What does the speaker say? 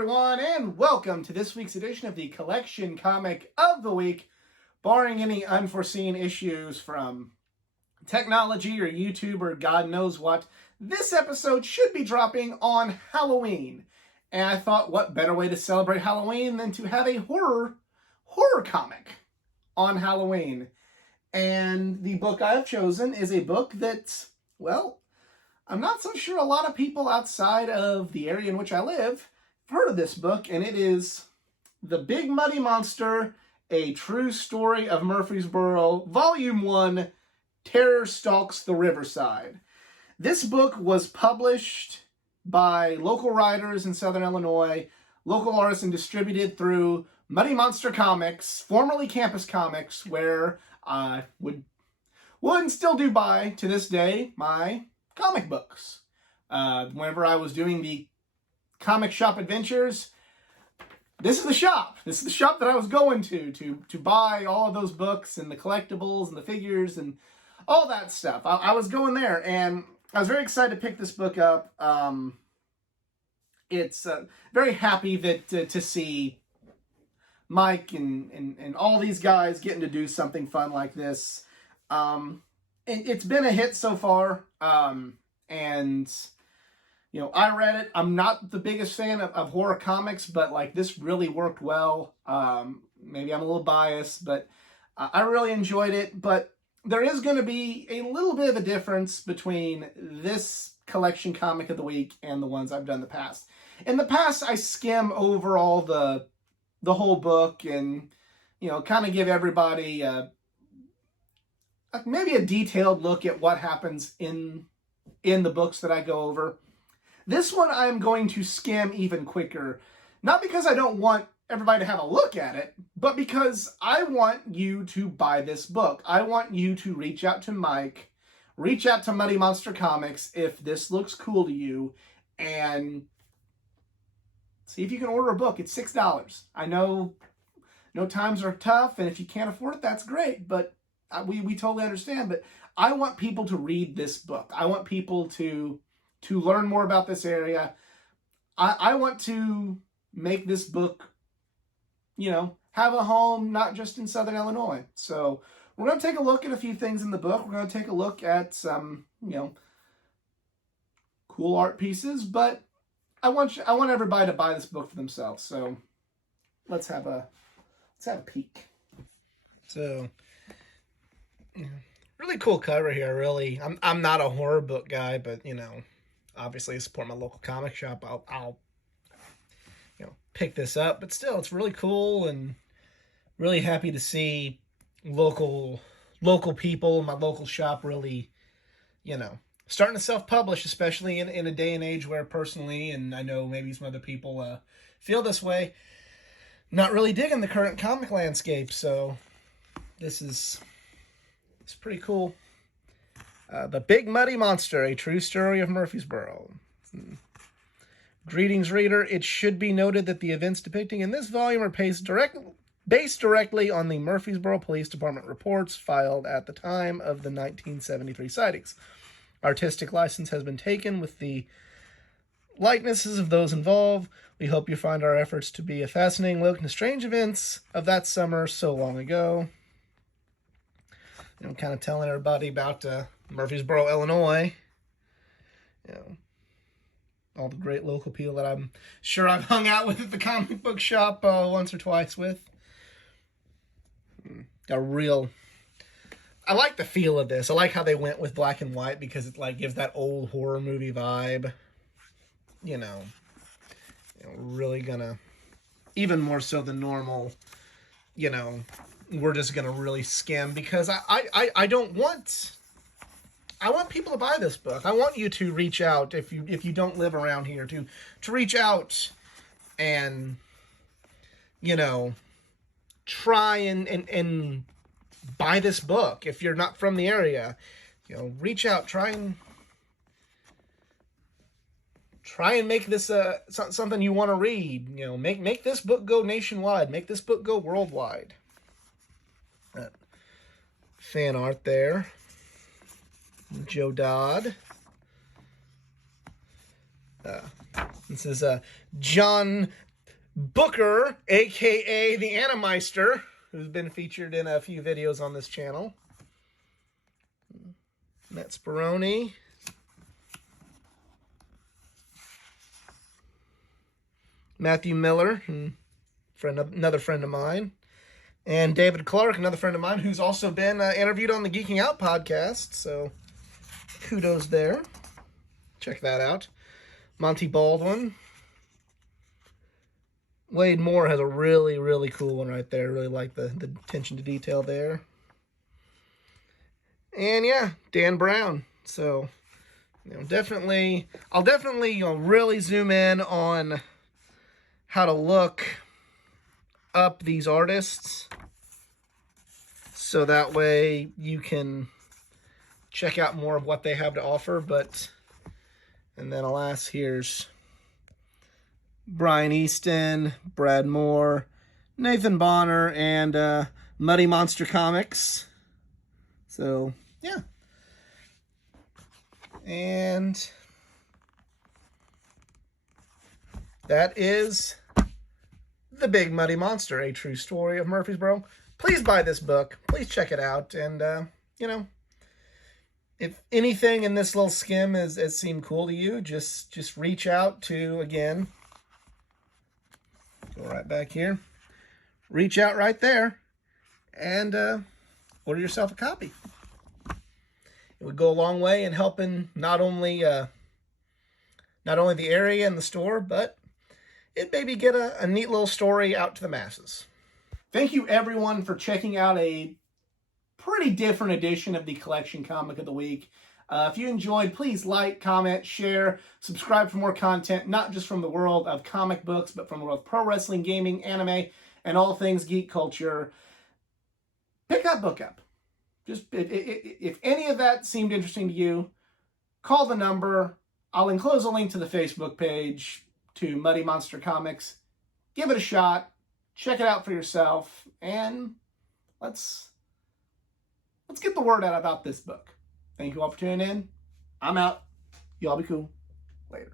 everyone, and welcome to this week's edition of the Collection Comic of the Week. Barring any unforeseen issues from technology or YouTube or God knows what, this episode should be dropping on Halloween. And I thought, what better way to celebrate Halloween than to have a horror comic on Halloween. And the book I've chosen is a book that, well, I'm not so sure a lot of people outside of the area in which I live have heard of this book, and it is The Big Muddy Monster, A True Story of Murfreesboro, Volume 1, Terror Stalks the Riverside. This book was published by local writers in Southern Illinois, local artists, and distributed through Muddy Monster Comics, formerly Campus Comics, where I would and still do buy, to this day, my comic books. Whenever I was doing the comic shop adventures, this is the shop. This is the shop that I was going to buy all of those books and the collectibles and the figures and all that stuff. I was going there, and I was very excited to pick this book up. It's very happy that to see Mike and all these guys getting to do something fun like this. It's been a hit so far, and you know, I read it. I'm not the biggest fan of horror comics, but like this really worked well. Maybe I'm a little biased, but I really enjoyed it. But there is going to be a little bit of a difference between this collection comic of the week and the ones I've done in the past. In the past, I skim over all the whole book and, you know, kind of give everybody maybe a detailed look at what happens in the books that I go over. This one I'm going to skim even quicker, not because I don't want everybody to have a look at it, but because I want you to buy this book. I want you to reach out to Mike, reach out to Muddy Monster Comics if this looks cool to you, and see if you can order a book. It's $6. I know times are tough, and if you can't afford it, that's great, but we totally understand. But I want people to read this book. I want people to learn more about this area. I want to make this book, you know, have a home not just in Southern Illinois. So we're going to take a look at a few things in the book. We're going to take a look at some, you know, cool art pieces, but I want everybody to buy this book for themselves. So let's have a peek. So really cool cover here. I'm not a horror book guy, but you know, obviously to support my local comic shop, I'll you know, pick this up. But still, it's really cool, and really happy to see local people in my local shop really, you know, starting to self-publish, especially in a day and age where personally, and I know maybe some other people feel this way, not really digging the current comic landscape. So it's pretty cool. The Big Muddy Monster, A True Story of Murfreesboro. Greetings, reader. It should be noted that the events depicting in this volume are based directly on the Murfreesboro Police Department reports filed at the time of the 1973 sightings. Artistic license has been taken with the likenesses of those involved. We hope you find our efforts to be a fascinating look into strange events of that summer so long ago. You know, kind of telling everybody about Murfreesboro, Illinois. You know, all the great local people that I'm sure I've hung out with at the comic book shop once or twice with. I like the feel of this. I like how they went with black and white because it like gives that old horror movie vibe. You know, really gonna, even more so than normal, you know, we're just gonna really skim because I don't want, I want people to buy this book. I want you to reach out if you don't live around here to reach out and, you know, try and buy this book. If you're not from the area, you know, reach out, try and make this something you want to read. You know, make this book go nationwide. Make this book go worldwide. Fan art there. Joe Dodd. This is John Booker, aka the Animeister, who's been featured in a few videos on this channel. Matt Speroni. Matthew Miller, another friend of mine. And David Clark, another friend of mine, who's also been interviewed on the Geeking Out podcast. So kudos there. Check that out. Monty Baldwin. Wade Moore has a really, really cool one right there. Really like the attention to detail there. And yeah, Dan Brown. So, I'll definitely really zoom in on how to look up these artists, so that way you can check out more of what they have to offer. And then alas, here's Brian Easton, Brad Moore, Nathan Bonner, and Muddy Monster Comics. So, yeah. And that is The Big Muddy Monster, A True Story of Murfreesboro. Please buy this book. Please check it out. And, if anything in this little skim has seemed cool to you, just reach out to, again, go right back here. Reach out right there and order yourself a copy. It would go a long way in helping not only the area and the store, but it maybe get a neat little story out to the masses. Thank you, everyone, for checking out a pretty different edition of the Collection Comic of the Week. If you enjoyed, please like, comment, share, subscribe for more content, not just from the world of comic books, but from the world of pro wrestling, gaming, anime, and all things geek culture. Pick that book up. Just if any of that seemed interesting to you, call the number. I'll enclose a link to the Facebook page to Muddy Monster Comics. Give it a shot. Check it out for yourself. And let's get the word out about this book. Thank you all for tuning in. I'm out. Y'all be cool. Later.